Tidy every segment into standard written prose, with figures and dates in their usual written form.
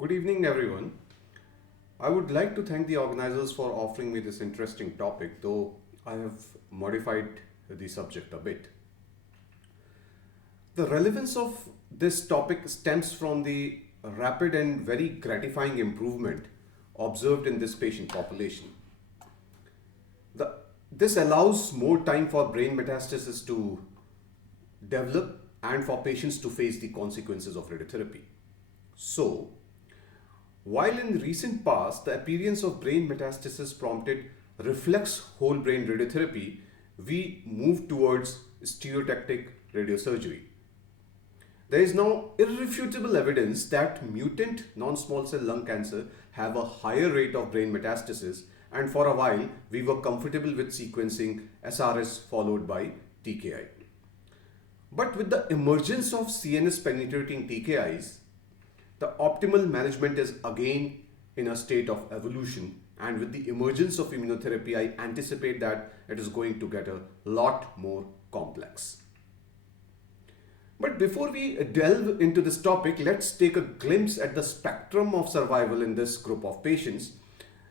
Good evening, everyone. I would like to thank the organizers for offering me this interesting topic, though I have modified the subject a bit. The relevance of this topic stems from the rapid and very gratifying improvement observed in this patient population. The, this allows more time for brain metastasis to develop and for patients to face the consequences of radiotherapy. So, while in recent past the appearance of brain metastasis prompted reflex whole brain radiotherapy, we moved towards stereotactic radiosurgery. There is now irrefutable evidence that mutant non-small cell lung cancer have a higher rate of brain metastasis, and for a while we were comfortable with sequencing SRS followed by TKI. But with the emergence of CNS penetrating TKIs, the optimal management is again in a state of evolution, and with the emergence of immunotherapy, I anticipate that it is going to get a lot more complex. But before we delve into this topic, let's take a glimpse at the spectrum of survival in this group of patients.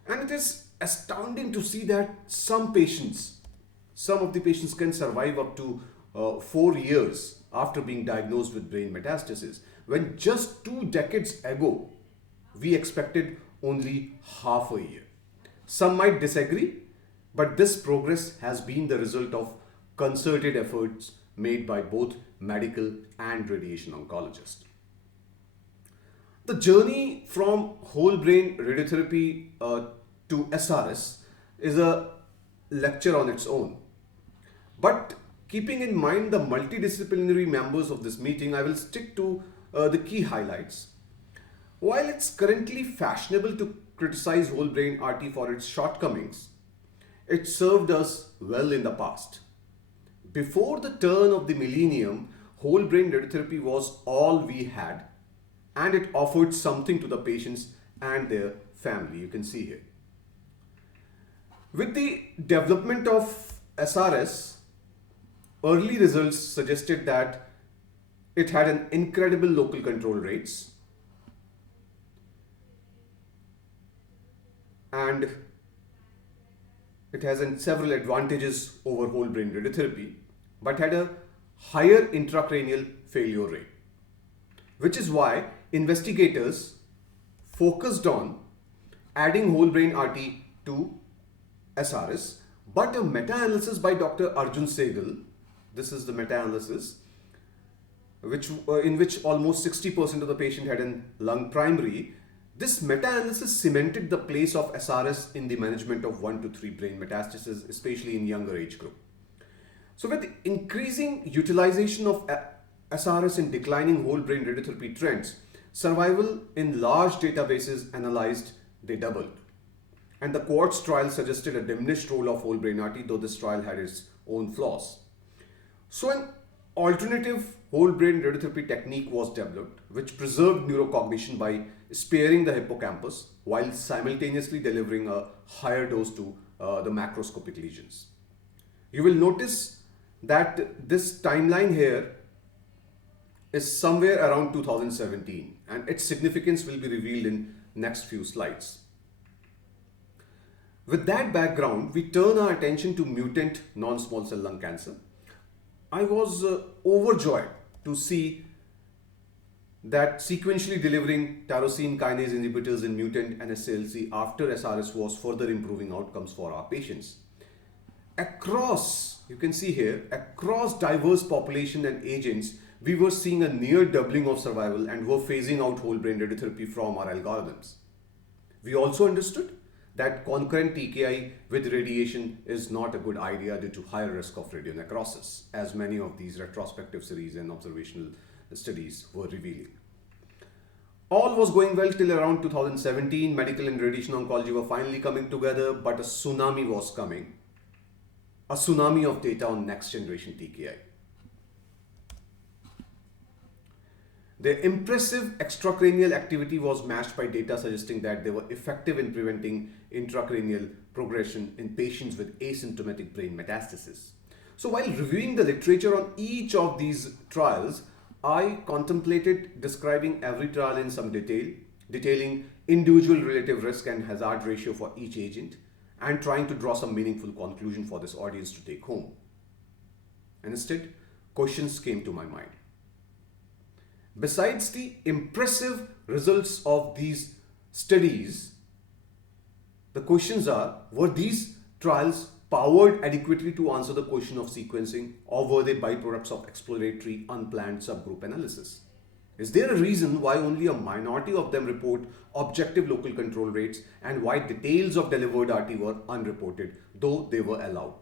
And it is astounding to see that some of the patients can survive up to 4 years after being diagnosed with brain metastasis, when just 2 decades ago we expected only half a year. Some might disagree, but this progress has been the result of concerted efforts made by both medical and radiation oncologists. The journey from whole brain radiotherapy to SRS is a lecture on its own. But keeping in mind the multidisciplinary members of this meeting, I will stick to the key highlights. While it's currently fashionable to criticize whole brain RT for its shortcomings, it served us well in the past. Before the turn of the millennium, whole brain radiotherapy was all we had, and it offered something to the patients and their family. You can see here. With the development of SRS, early results suggested that it had an incredible local control rates, and it has several advantages over whole brain radiotherapy, but had a higher intracranial failure rate, which is why investigators focused on adding whole brain RT to SRS. But a meta-analysis by Dr. Arjun Sehgal, this is the meta-analysis, in which almost 60% of the patient had a lung primary. This meta-analysis cemented the place of SRS in the management of 1 to 3 brain metastases, especially in younger age group. So with increasing utilization of SRS and declining whole brain radiotherapy trends, survival in large databases analyzed, they doubled. And the Quartz trial suggested a diminished role of whole brain RT, though this trial had its own flaws. So an alternative whole brain radiotherapy technique was developed, which preserved neurocognition by sparing the hippocampus while simultaneously delivering a higher dose to the macroscopic lesions. You will notice that this timeline here is somewhere around 2017, and its significance will be revealed in next few slides. With that background, we turn our attention to mutant non-small cell lung cancer. I was overjoyed to see that sequentially delivering tyrosine kinase inhibitors in mutant NSCLC after SRS was further improving outcomes for our patients. You can see here, across diverse population and agents, we were seeing a near doubling of survival and were phasing out whole brain radiotherapy from our algorithms. We also understood that concurrent TKI with radiation is not a good idea due to higher risk of radionecrosis, as many of these retrospective series and observational studies were revealing. All was going well till around 2017. Medical and radiation oncology were finally coming together, but a tsunami was coming. A tsunami of data on next generation TKI. Their impressive extracranial activity was matched by data suggesting that they were effective in preventing intracranial progression in patients with asymptomatic brain metastasis. So while reviewing the literature on each of these trials, I contemplated describing every trial in some detail detailing individual relative risk and hazard ratio for each agent, and trying to draw some meaningful conclusion for this audience to take home. And instead, questions came to my mind. Besides the impressive results of these studies, the questions are, were these trials powered adequately to answer the question of sequencing, or were they byproducts of exploratory, unplanned subgroup analysis? Is there a reason why only a minority of them report objective local control rates, and why details of delivered RT were unreported, though they were allowed?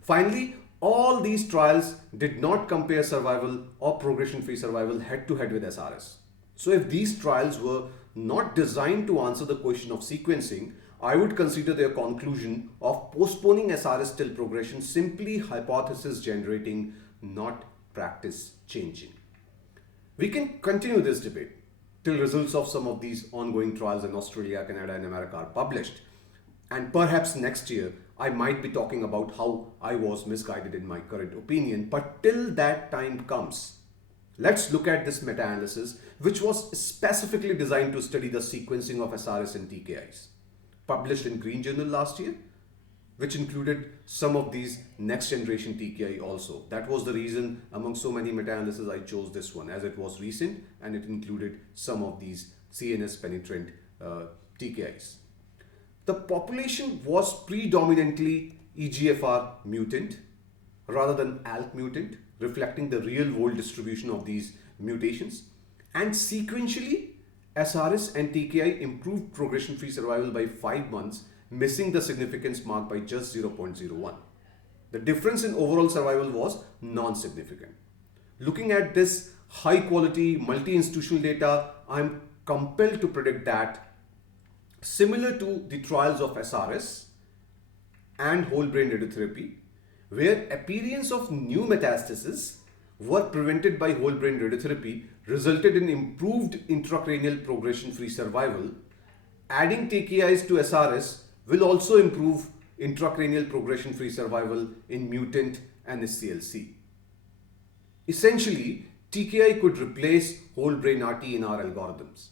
Finally, all these trials did not compare survival or progression-free survival head-to-head with SRS. So if these trials were not designed to answer the question of sequencing, I would consider their conclusion of postponing SRS till progression simply hypothesis generating, not practice changing. We can continue this debate till results of some of these ongoing trials in Australia, Canada, and America are published. And perhaps next year, I might be talking about how I was misguided in my current opinion. But till that time comes, let's look at this meta-analysis, which was specifically designed to study the sequencing of SRS and TKIs, published in Green Journal last year, which included some of these next generation TKI also. That was the reason among so many meta-analyses I chose this one, as it was recent and it included some of these CNS penetrant TKIs. The population was predominantly EGFR mutant rather than ALK mutant, reflecting the real world distribution of these mutations. And sequentially, SRS and TKI improved progression-free survival by 5 months, missing the significance mark by just 0.01. The difference in overall survival was non-significant. Looking at this high-quality multi-institutional data, I'm compelled to predict that, similar to the trials of SRS and whole brain radiotherapy, where appearance of new metastases were prevented by whole brain radiotherapy, resulted in improved intracranial progression-free survival, adding TKIs to SRS will also improve intracranial progression-free survival in mutant NSCLC. Essentially, TKI could replace whole brain RT in our algorithms.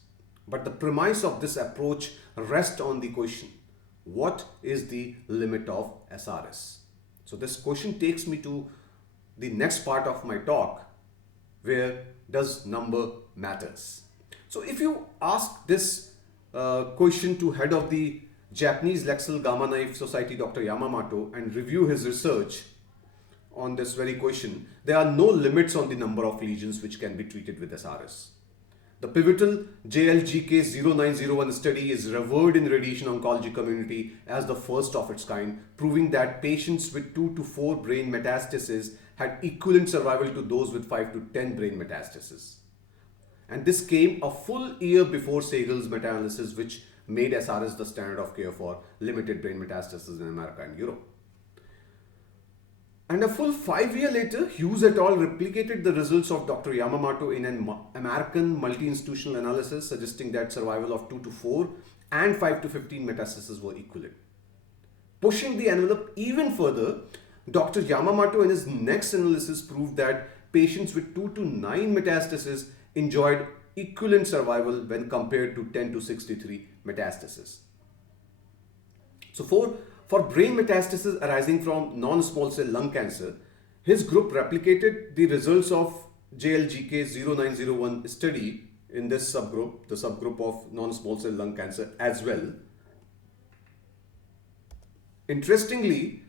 But the premise of this approach rests on the question, what is the limit of SRS? So this question takes me to the next part of my talk, where does number matters? So if you ask this question to head of the Japanese Lexel Gamma Knife Society, Dr. Yamamoto, and review his research on this very question, there are no limits on the number of lesions which can be treated with SRS. The pivotal JLGK0901 study is revered in radiation oncology community as the first of its kind, proving that patients with 2 to 4 brain metastases had equivalent survival to those with 5 to 10 brain metastases. And this came a full year before Segal's meta-analysis, which made SRS the standard of care for limited brain metastases in America and Europe. And a full 5 years later, Hughes et al. Replicated the results of Dr. Yamamoto in an American multi-institutional analysis, suggesting that survival of 2 to 4 and 5 to 15 metastases were equivalent. Pushing the envelope even further, Dr. Yamamoto in his next analysis proved that patients with 2 to 9 metastases enjoyed equivalent survival when compared to 10 to 63 metastases. So for brain metastases arising from non-small cell lung cancer, his group replicated the results of JLGK0901 study in this subgroup, the subgroup of non-small cell lung cancer as well. Interestingly,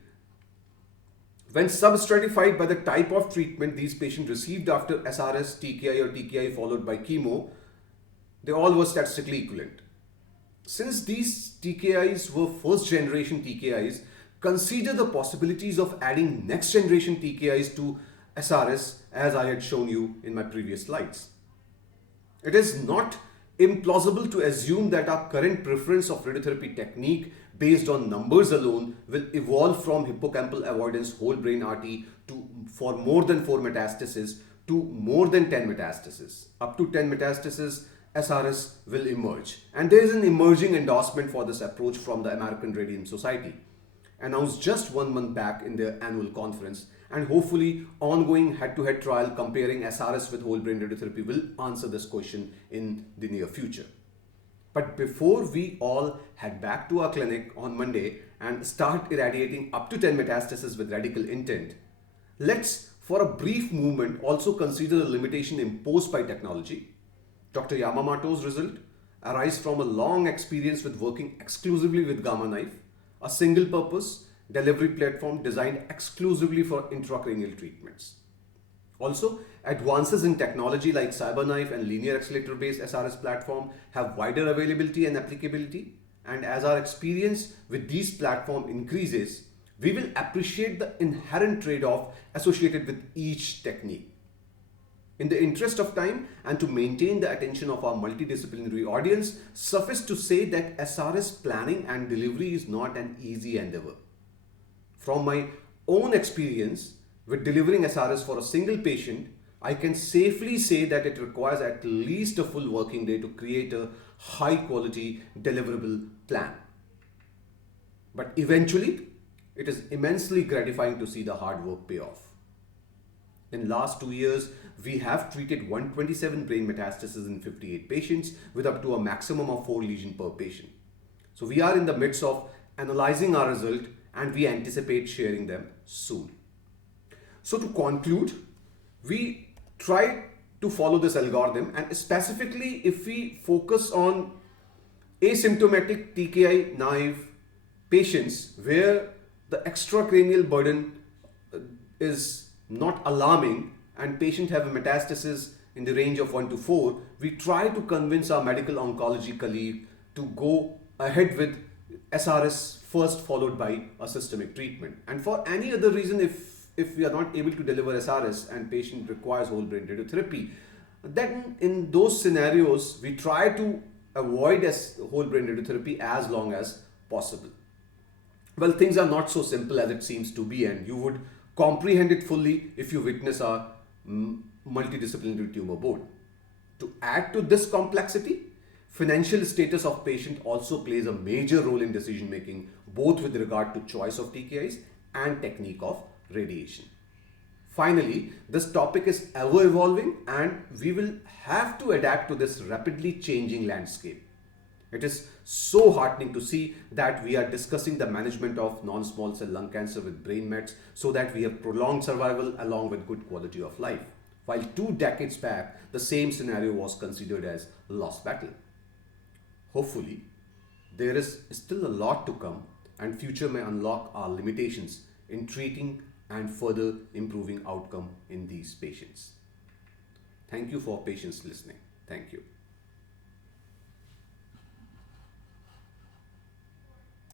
when substratified by the type of treatment these patients received after SRS, TKI or TKI followed by chemo, they all were statistically equivalent. Since these TKIs were first generation TKIs, consider the possibilities of adding next generation TKIs to SRS as I had shown you in my previous slides. It is not implausible to assume that our current preference of radiotherapy technique based on numbers alone will evolve from hippocampal avoidance whole brain RT for more than 4 metastases to more than 10 metastases. Up to 10 metastases, SRS will emerge. And there is an emerging endorsement for this approach from the American Radiation Society, announced just 1 month back in their annual conference, and hopefully ongoing head-to-head trial comparing SRS with whole brain radiotherapy will answer this question in the near future. But before we all head back to our clinic on Monday and start irradiating up to 10 metastases with radical intent, let's, for a brief moment, also consider the limitation imposed by technology. Dr. Yamamoto's result arise from a long experience with working exclusively with gamma knife, a single purpose delivery platform designed exclusively for intracranial treatments. Also, advances in technology like CyberKnife and linear accelerator based SRS platform have wider availability and applicability. And as our experience with these platforms increases, we will appreciate the inherent trade-off associated with each technique. In the interest of time and to maintain the attention of our multidisciplinary audience, suffice to say that SRS planning and delivery is not an easy endeavor. From my own experience with delivering SRS for a single patient, I can safely say that it requires at least a full working day to create a high quality deliverable plan. But eventually, it is immensely gratifying to see the hard work pay off. In last 2 years, we have treated 127 brain metastases in 58 patients with up to a maximum of 4 lesions per patient. So we are in the midst of analyzing our result and we anticipate sharing them soon. So to conclude, we try to follow this algorithm, and specifically if we focus on asymptomatic TKI naive patients where the extracranial burden is not alarming and patient have a metastasis in the range of 1 to 4, we try to convince our medical oncology colleague to go ahead with SRS first, followed by a systemic treatment. And for any other reason, if we are not able to deliver SRS and patient requires whole brain radiotherapy, then in those scenarios, we try to avoid whole brain radiotherapy as long as possible. Well, things are not so simple as it seems to be, and you would comprehend it fully if you witness our multidisciplinary tumor board. To add to this complexity, financial status of patient also plays a major role in decision making, both with regard to choice of TKIs and technique of radiation. Finally, this topic is ever evolving and we will have to adapt to this rapidly changing landscape. It is so heartening to see that we are discussing the management of non-small cell lung cancer with brain mets so that we have prolonged survival along with good quality of life. While 2 decades back, the same scenario was considered as a lost battle. Hopefully, there is still a lot to come and future may unlock our limitations in treating and further improving outcome in these patients. Thank you for patience listening. Thank you.